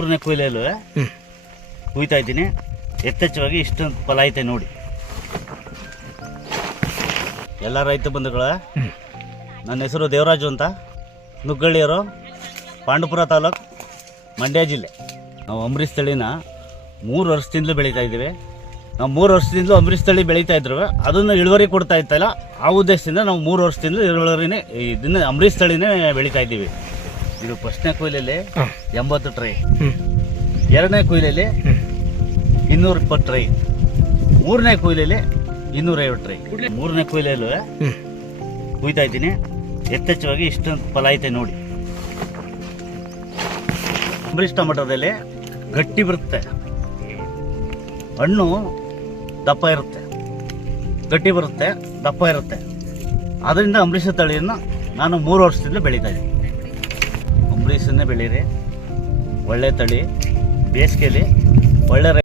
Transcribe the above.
ಮೂರನೇ ಕೊಯ್ಲಲ್ಲೂ ಕುಯ್ತಾ ಇದ್ದೀನಿ. ಯಥೇಚ್ಛವಾಗಿ ಇಷ್ಟೊಂದು ಫಲ ಐತೆ ನೋಡಿ. ಎಲ್ಲ ರೈತ ಬಂಧುಗಳ, ನನ್ನ ಹೆಸರು ದೇವರಾಜು ಅಂತ, ನುಗ್ಗಳ್ಳಿಯವರು, ಪಾಂಡವಪುರ ತಾಲೂಕು, ಮಂಡ್ಯ ಜಿಲ್ಲೆ. ನಾವು ಅಮೃತ ತಳಿನ 3 ವರ್ಷದಿಂದಲೂ ಬೆಳೀತಾ ಇದ್ದೀವಿ. ನಾವು 3 ವರ್ಷದಿಂದಲೂ ಅಮೃತ ತಳಿ ಬೆಳೀತಾ ಇದ್ರು, ಅದನ್ನು ಇಳುವರಿ ಕೊಡ್ತಾ ಇತ್ತಲ್ಲ, ಆ ಉದ್ದೇಶದಿಂದ ನಾವು 3 ವರ್ಷದಿಂದ ಇಳುವರಿನೇ ಇದನ್ನ ಅಮೃತ ತಳಿನೇ ಬೆಳೀತಾ ಇದ್ದೀವಿ. ಇದು ಫಸ್ಟ್ನೇ ಕೊಯ್ಲಲ್ಲಿ 80 ಟ್ರೈ, ಎರಡನೇ ಕೊಯ್ಲಲ್ಲಿ 220 ಟ್ರೈ, ಮೂರನೇ ಕೊಯ್ಲಲ್ಲಿ 250 ಟ್ರೈ. ಮೂರನೇ ಕೊಯ್ಲಲ್ಲೂ ಕುಯ್ತಾ ಇದ್ದೀನಿ. ಯಥೇಚ್ಛವಾಗಿ ಇಷ್ಟೊಂದು ಫಲ ಐತೆ ನೋಡಿ. ಅಮೃತ ಟೊಮೆಟೊದಲ್ಲಿ ಗಟ್ಟಿ ಬರುತ್ತೆ, ಹಣ್ಣು ದಪ್ಪ ಇರುತ್ತೆ, ಗಟ್ಟಿ ಬರುತ್ತೆ, ದಪ್ಪ ಇರುತ್ತೆ. ಅದರಿಂದ ಅಮೃತ ತಳಿಯನ್ನು ನಾನು 3 ವರ್ಷದಿಂದ ಬೆಳೀತಾ ಇದ್ದೀನಿ. ಅಮೃತನ್ನೇ ಬೆಳೀರಿ, ಒಳ್ಳೆ ತಳಿ, ಬೇಸಿಗೆಯಲ್ಲಿ ಒಳ್ಳೆ